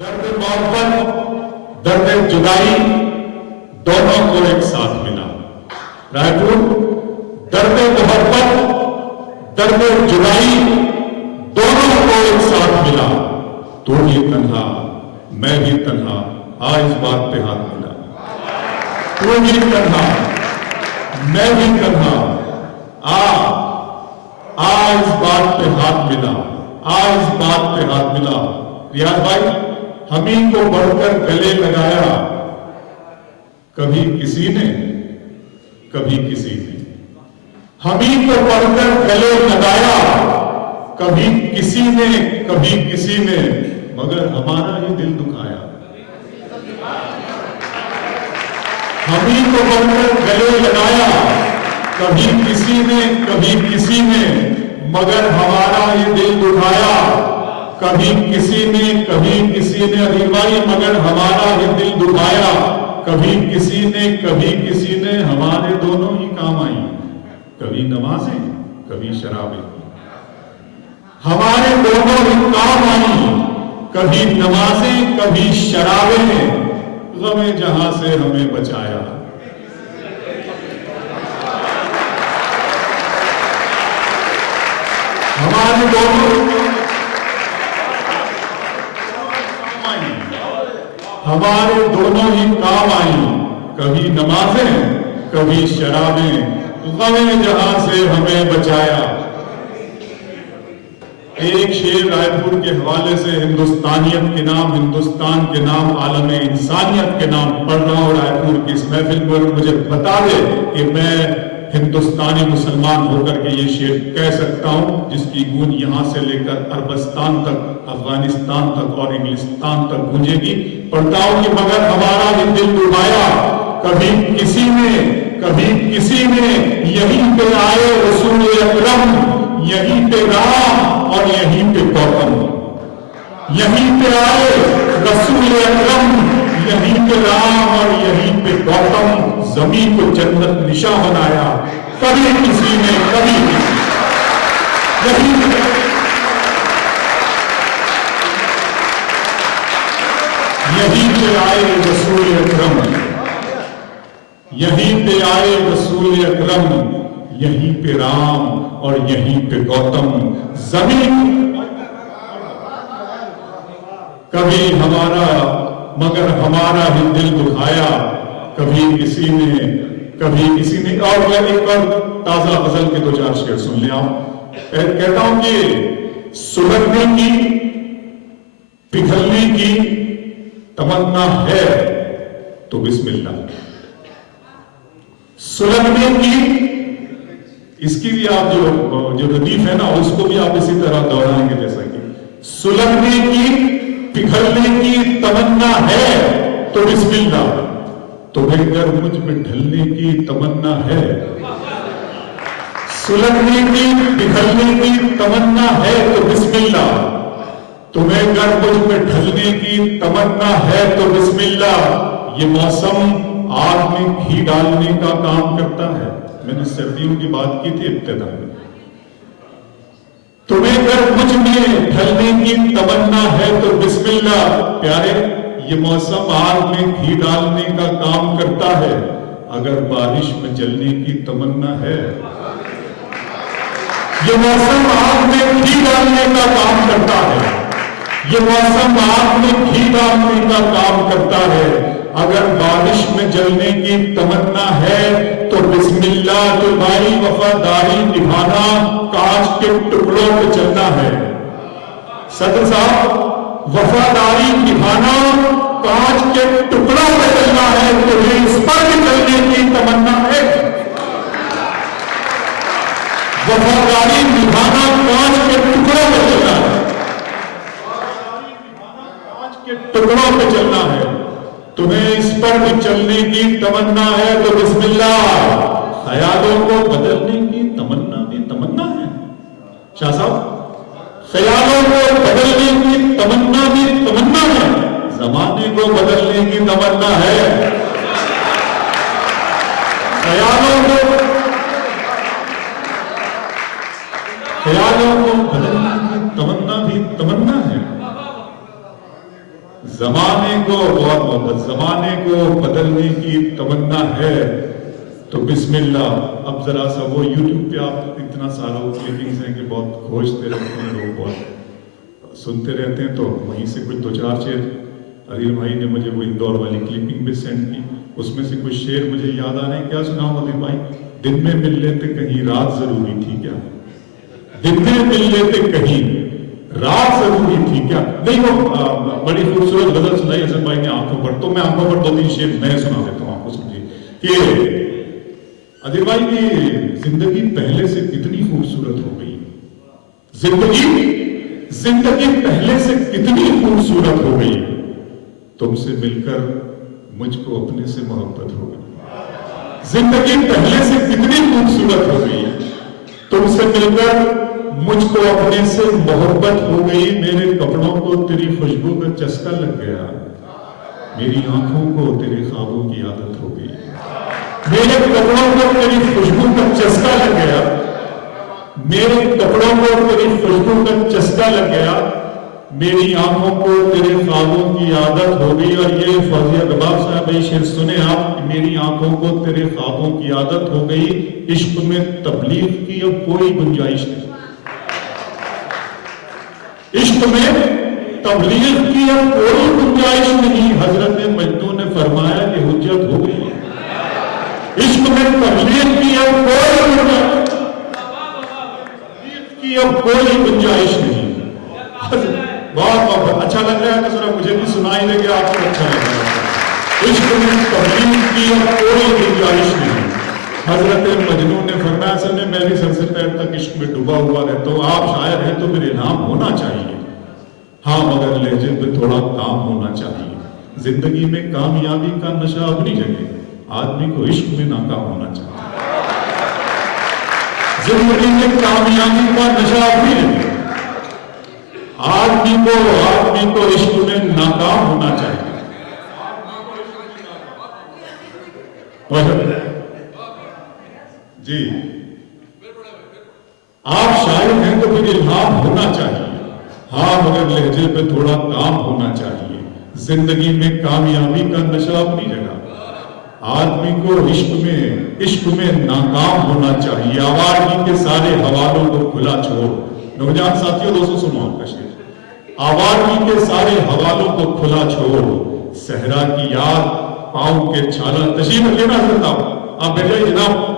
درد محبت درد جدائی دونوں کو ایک ساتھ ملا. رائے پور درد محبت درد جدائی دونوں کو ایک ساتھ ملا. تو بھی تنہا میں بھی تنہا اس بات پہ ہاتھ ملا. تو بھی تنہا میں بھی تنہا اس بات پہ ہاتھ ملا. اس بات پہ ہاتھ ملا. ریاض بھائی ہمیں کو بڑھ کر گلے لگایا کبھی کسی نے کبھی کسی نے. ہمیں کو بڑھ کر گلے لگایا کبھی کسی نے کبھی کسی نے مگر ہمارا یہ دل دکھایا. ہمیں کو بڑھ کر گلے لگایا کبھی کسی نے کبھی کسی نے مگر ہمارا یہ دل دکھایا. کبھی کسی نے کبھی کسی نے بھائی مگر ہمارا یہ دل دکھایا. کبھی کسی نے کبھی کسی نے ہمارے دونوں ہی کام آئی. کبھی نمازیں کبھی شرابیں ہمارے دونوں ہی کام آئی. کبھی نمازیں کبھی شرابیں غم جہاں سے ہمیں بچایا. ہمارے دونوں ہمارے دونوں ہی کام آئی. کبھی نمازیں کبھی شرابیں غم جہاں سے ہمیں بچایا. ایک شعر رائے پور کے حوالے سے ہندوستانیت کے نام ہندوستان کے نام عالم انسانیت کے نام پڑھ رہا ہوں. رائے پور کی اس محفل پر مجھے بتا دے کہ میں ہندوستانی مسلمان ہو کر کے یہ شعر کہہ سکتا ہوں جس کی گونج یہاں سے لے کر عربستان تک افغانستان تک اور انگلستان تک گونجے گی. پڑھتا ہوں کہ مگر ہمارا یہ دل دبایا کبھی کسی نے یہیں پہ آئے رسول اکرم. یہیں پہ رام اور یہیں پہ گوتم. یہیں پہ آئے رسول اکرم یہیں پہ رام اور یہیں پہ گوتم. زمین کو جنت نشاں بنایا کبھی کسی نے کبھی یہیں پہ آئے رسول اکرم. یہیں پہ آئے رسول اکرم یہیں پہ رام اور یہیں پہ گوتم. زمین کبھی ہمارا مگر ہمارا ہی دل دکھایا. کبھی کسی نے اور میں ایک اور تازہ غزل کے دو چار شعر سن لیا ہوں. کہتا ہوں کہ سلگنے کی پگھلنے کی تمنا ہے تو بسم اللہ. سلگنے کی اس کی بھی آپ جو ردیف ہے نا اس کو بھی آپ اسی طرح دہرائیں گے جیسا کہ سلگنے کی پگھلنے کی تمنا ہے تو بسم اللہ. تمہیں گر مجھ میں ڈھلنے کی تمنا ہے. سلگنے کی پگھلنے کی تمنا ہے تو بسم اللہ. تمہیں گر مجھ میں ڈھلنے کی تمنا ہے تو بسم اللہ. یہ موسم آگ میں گھی ڈالنے کا کام کرتا ہے. میں نے سردیوں کی بات کی تھی ابتدا میں. تمہیں گر مجھ میں ڈھلنے کی تمنا ہے تو بسم اللہ. پیارے یہ موسم آگ میں گھی ڈالنے کا کام کرتا ہے. اگر بارش میں جلنے کی تمنا ہے. یہ موسم آگ میں گھی ڈالنے کا کام کرتا ہے. یہ موسم آگ میں گھی ڈالنے کا کام کرتا ہے. اگر بارش میں جلنے کی تمنا ہے تو بسم اللہ. تو بھائی وفاداری نبھانا کانچ کے ٹکڑوں پہ چلنا ہے. صدر صاحب وفاداری نبھانا کانچ کے ٹکڑوں پہ چلنا ہے. تو اس پر بھی چلنے کی تمنا ہے. وفاداری نبھانا کانچ کے ٹکڑوں پہ چلنا ہے. کانچ کے ٹکڑوں پہ چلنا ہے. تمہیں اس پر بھی چلنے کی تمنا ہے تو بسم اللہ. خیالوں کو بدلنے کی تمنا بھی تمنا ہے. شاہ صاحب خیالوں کو بدلنے کی تمنا بھی تمنا ہے. زمانے کو بدلنے کی تمنا ہے. خیالوں کو بدلنے کی تمنا بھی تمنا ہے. زمانے کو بہت محبت، زمانے کو بدلنے کی تمنا ہے تو بسم اللہ. اب ذرا سا وہ یوٹیوب پہ آپ اتنا سارا وہ کلپنگز ہیں کہ بہت کھوجتے رہتے ہیں لوگ، بہت سنتے رہتے ہیں، تو وہیں سے کچھ دو چار شعر عدیل بھائی نے مجھے وہ اندور والی کلپنگ بھی سینڈ کی، اس میں سے کچھ شعر مجھے یاد آ رہے ہیں. کیا سناؤں عدیل بھائی؟ دن میں مل لیتے کہیں رات ضروری تھی کیا، دن میں مل لیتے کہیں رات ضروری تھی کیا. نہیں وہ بڑی خوبصورت غزل سنائی حسن بھائی نے آنکھوں پر، تو میں آنکھوں پر دو تین شعر نئے سنا دیتا ہوں آپ کو سمجھیے کہ عدیل بھائی کی زندگی پہلے سے کتنی خوبصورت ہو گئی، زندگی پہلے سے کتنی خوبصورت ہو گئی. تم سے مل کر مجھ کو اپنے سے محبت ہو گئی. زندگی پہلے سے کتنی خوبصورت ہو گئی، تم سے مل کر مجھ کو اپنے سے محبت ہو گئی. میرے کپڑوں کو تیری خوشبو کا چسکا لگ گیا، میری آنکھوں کو تیرے خوابوں کی عادت ہو گئی. میرے کپڑوں کو تیری خوشبو کا چسکا لگ گیا، میرے کپڑوں کو تیری خوشبو کا چسکا لگ گیا، میری آنکھوں کو تیرے خوابوں کی عادت ہو گئی. اور یہ فوزیہ رباب صاحب یہ شعر سنے آپ، میری آنکھوں کو تیرے خوابوں کی عادت ہو گئی. عشق میں تبلیغ کی اب کوئی گنجائش نہیں، عشق میں تبلیغ کی اب کوئی گنجائش نہیں. حضرت مجنون نے فرمایا کہ حجت ہو گئی. عشق میں تبلیغ کی اب کوئی گنجائش کی اب کوئی گنجائش نہیں. بہت بہت اچھا لگ رہا ہے کہ ذرا مجھے بھی سنائی دے گا، آپ کو اچھا لگ رہا ہے. عشق میں تبلیغ کی اب کوئی گنجائش نہیں. حضرت مجنون نے فرمایا اصل میں بھی سر سے پیر تک عشق میں ڈوبا ہوا رہتا ہوں. آپ شاعر ہیں تو پھر الہام ہونا چاہیے، ہاں مگر لہجے پہ تھوڑا کام ہونا چاہیے. زندگی میں کامیابی کا نشہ اپنی جگہ، آدمی کو عشق میں ناکام ہونا چاہیے. زندگی میں کامیابی کا نشہ اپنی جگہ، آدمی کو عشق میں ناکام ہونا چاہیے. جی آپ شاعر ہیں تو پھر الہام ہونا چاہیے، ہاں مگر لہجے پہ تھوڑا کام ہونا چاہیے. زندگی میں کامیابی کا نشہ اپنی جگہ، آدمی کو عشق میں ناکام ہونا چاہیے. آوارگی کے سارے حوالوں کو کھلا چھوڑ. نوجوان ساتھیوں دوستوں سنو آپ کا شعر. آوارگی کے سارے حوالوں کو کھلا چھوڑ، صحرا کی یاد پاؤں کے چھالا. تشریف رکھیے نا حضرت آپ بیٹھ جائیے جناب،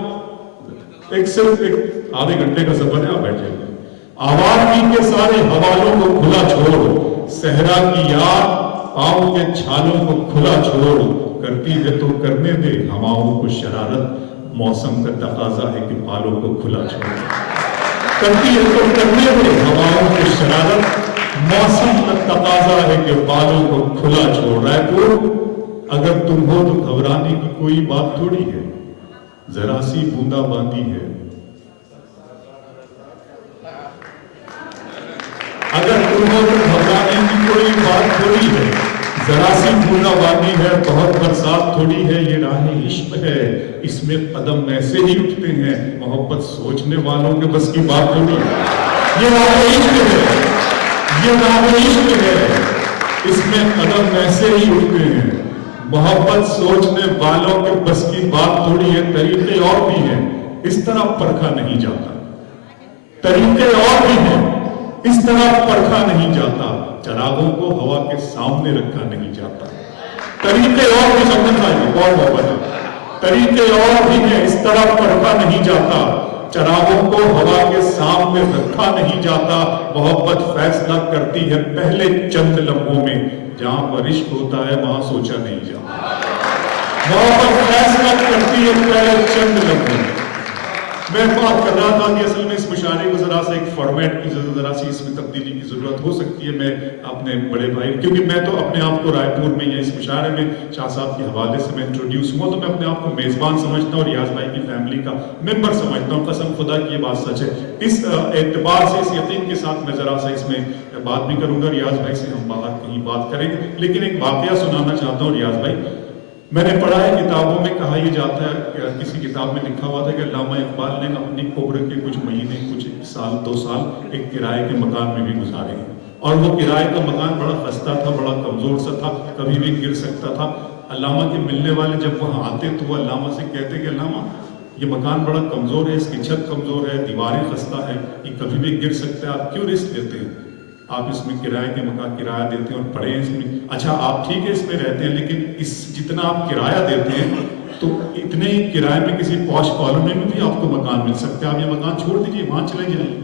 صرف ایک آدھے گھنٹے کا سفر ہے، آپ بیٹھ جائیے. آوارگی کے سارے حوالوں کو کھلا چھوڑ، صحرا کی یاد پاؤں کے چھالوں کو کھلا چھوڑ. کرتی ہے تو کرنے دے ہواؤں کو شرارت، موسم کا تقاضا ہے کہ بالوں کو کھلا چھوڑ. کرتی ہے تو کرنے دے ہواؤں کو شرارت، موسم کا تقاضا ہے کہ بالوں کو کھلا چھوڑ. رائے پور اگر تم ہو تو گھبرانے کی کوئی بات تھوڑی ہے، ذرا سی بوندا باندی ہے. اگر تم ہو تو گھبرانے کی کوئی بات تھوڑی ہے، ذرا سی بوندا باندی ہے. بہت برسات تھوڑی ہے، یہ راہ عشق ہے، اس میں قدم ایسے ہی اٹھتے ہیں. محبت سوچنے والوں کے بس کی بات تھوڑی ہے. یہ راہ عشق ہے، یہ راہ عشق ہے، اس میں قدم ایسے ہی اٹھتے ہیں. محبت سوچنے والوں کے بس کی بات تھوڑی ہے. طریقے اور بھی ہیں، اس طرح پرکھا نہیں جاتا. طریقے اور بھی ہیں، اس طرح پرکھا نہیں جاتا. چراغوں کو ہوا کے سامنے رکھا نہیں جاتا. طریقے اور بھی سمجھ آئے بہت محبت. طریقے اور بھی ہیں، اس طرح پرکھا نہیں جاتا. چراغوں کو ہوا کے سامنے رکھا نہیں جاتا. محبت فیصلہ کرتی ہے پہلے چند لمحوں میں، جہاں پر عشق ہوتا ہے وہاں سوچا نہیں جاتا. محبت فیصلہ کرتی ہے پہلے چند لمحوں میں. میں بات کر رہا تھا کہ اصل میں اس مشاعرے کو ذرا سا ایک فارمیٹ کی ذرا سی اس میں تبدیلی کی ضرورت ہو سکتی ہے. میں اپنے بڑے بھائی، کیونکہ میں تو اپنے آپ کو رائے پور میں یا اس مشاعرے میں شاہ صاحب کے حوالے سے میں انٹروڈیوس ہوا، تو میں اپنے آپ کو میزبان سمجھتا ہوں اور ریاض بھائی کی فیملی کا ممبر سمجھتا ہوں. قسم خدا کی یہ بات سچ ہے. اس اعتبار سے، اس یقین کے ساتھ میں ذرا سا اس میں بات بھی کروں گا. ریاض بھائی سے ہم باہر کہیں بات کریں گے، لیکن ایک واقعہ سنانا چاہتا ہوں. ریاض بھائی، میں نے پڑھا ہے کتابوں میں، کہا یہ جاتا ہے کہ کسی کتاب میں لکھا ہوا تھا کہ علامہ اقبال نے اپنی عمر کے کچھ مہینے، کچھ سال، 2 سال ایک کرائے کے مکان میں بھی گزارے ہیں. اور وہ کرائے کا مکان بڑا خستہ تھا، بڑا کمزور سا تھا، کبھی بھی گر سکتا تھا. علامہ کے ملنے والے جب وہاں آتے تو وہ علامہ سے کہتے کہ علامہ یہ مکان بڑا کمزور ہے، اس کی چھت کمزور ہے، دیواریں خستہ ہے، یہ کبھی بھی گر سکتا ہے، آپ کیوں رسک لیتے ہیں؟ آپ اس میں کرائے کے مکان کرایہ دیتے ہیں اور پڑھیں اس میں. اچھا آپ ٹھیک ہے اس میں رہتے ہیں، لیکن اس جتنا آپ کرایہ دیتے ہیں تو اتنے ہی کرائے میں کسی پوش کالونی میں بھی آپ کو مکان مل سکتا ہے، آپ یہ مکان چھوڑ دیجیے، وہاں چلے جائیں.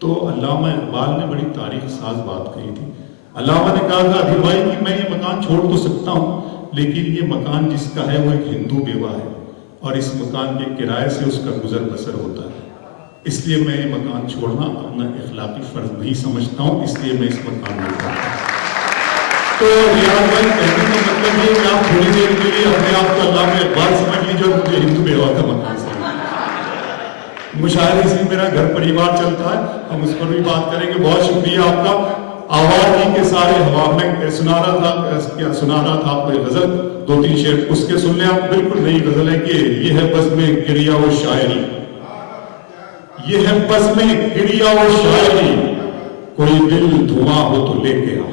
تو علامہ اقبال نے بڑی تاریخ ساز بات کہی تھی. علامہ نے کہا تھا ابھی بھائی کہ میں یہ مکان چھوڑ تو سکتا ہوں، لیکن یہ مکان جس کا ہے وہ ایک ہندو بیوہ ہے اور اس مکان کے کرائے سے اس کا گزر بسر ہوتا ہے، اس لیے میں یہ مکان چھوڑنا اپنا اخلاقی فرض نہیں سمجھتا ہوں، اس لیے میں اس مکان میں رہتا ہوں. تو ریاض بھائی کہنے کا مطلب یہ کہ آپ تھوڑی دیر کے لیے اپنے آپ کو علامہ اقبال سمجھ لیجیے اور مجھے ہندو بیوہ کا مکان سمجھ. مشاعرے سے میرا گھر پریوار چلتا ہے، ہم اس پر بھی بات کریں گے. بہت شکریہ آپ کا. آواز کی کے سارے ہوا میں سنا رہا تھا آپ کو غزل 2-3 شعر اس کے سن لیں آپ. بالکل نئی غزل ہے کہ یہ ہے بزم گریہ و شاعری، یہ ہے بزم گریہ و شاعری، کوئی دل دھواں ہو تو لے کے آ.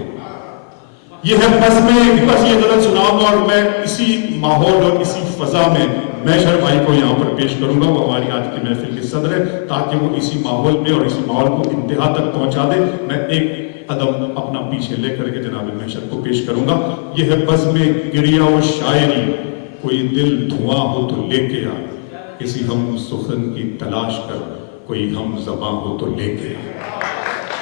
یہ ہے بزم، بس یہ غزل سناؤں گا اور میں اسی ماحول اور اسی فضا میں محشر بھائی کو یہاں پر پیش کروں گا. وہ ہماری آج کی محفل کے صدر ہے، تاکہ وہ اسی ماحول میں اور اسی ماحول کو انتہا تک پہنچا دے. میں ایک قدم اپنا پیچھے لے کر کے جناب محشر کو پیش کروں گا. یہ ہے بزم گریہ و شاعری، کوئی دل دھواں ہو تو لے کے آ، کسی ہم سخن کی تلاش کر، کوئی ہم زباں ہو تو لے کے آ.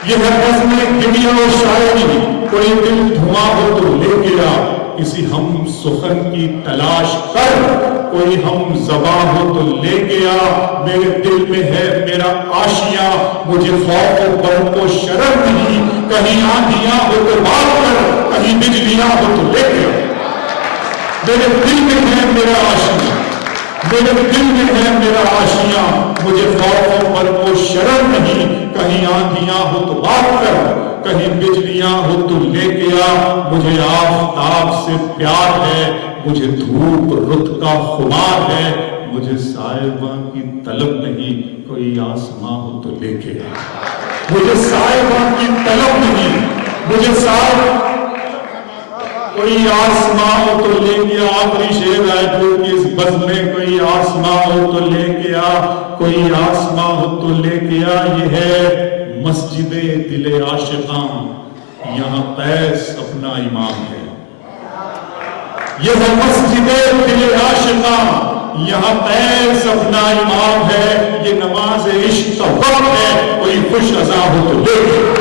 یہ ہے بزم گریہ و شاعری، کوئی دل دھواں ہو تو لے کے آ، کسی ہم سخن کی تلاش کر، کوئی ہم زباں ہو تو لے کے آ. میرے دل میں ہے میرا آشیاں، مجھے خوف و برق و شرم نہیں، کہیں آندھیاں ہو تو بات کر، کہیں بجلیاں ہو تو لے کے آ. میرے دل میں ہے میرا آشیاں، میرے دل میں ہے میرا آشیاں، مجھے خوف و برق و شرم نہیں، کہیں آندھیاں ہو تو بات کر، کہیں بجلیاں ہو تو لے کے آ. مجھے آفتاب سے پیار ہے، مجھے دھوپ رت کا خمار ہے، مجھے سائباں کی طلب نہیں، کوئی آسماں ہو تو لے کے آ. مجھے سائباں کی طلب نہیں، مجھے کوئی آسماں ہو تو لے کے آ. آخری شعر رائے پور کی اس بزم میں، کوئی آسماں ہو تو لے کے آ، کوئی آسماں ہو تو لے کے آ. یہ ہے مسجد دل عاشقاں، یہاں قیس اپنا امام ہے. یہ ہے مسجد دل عاشقاں، یہاں قیس اپنا امام ہے. یہ نماز عشق کا وقت ہے، کوئی خوش ازاں ہو تو لے کے آ.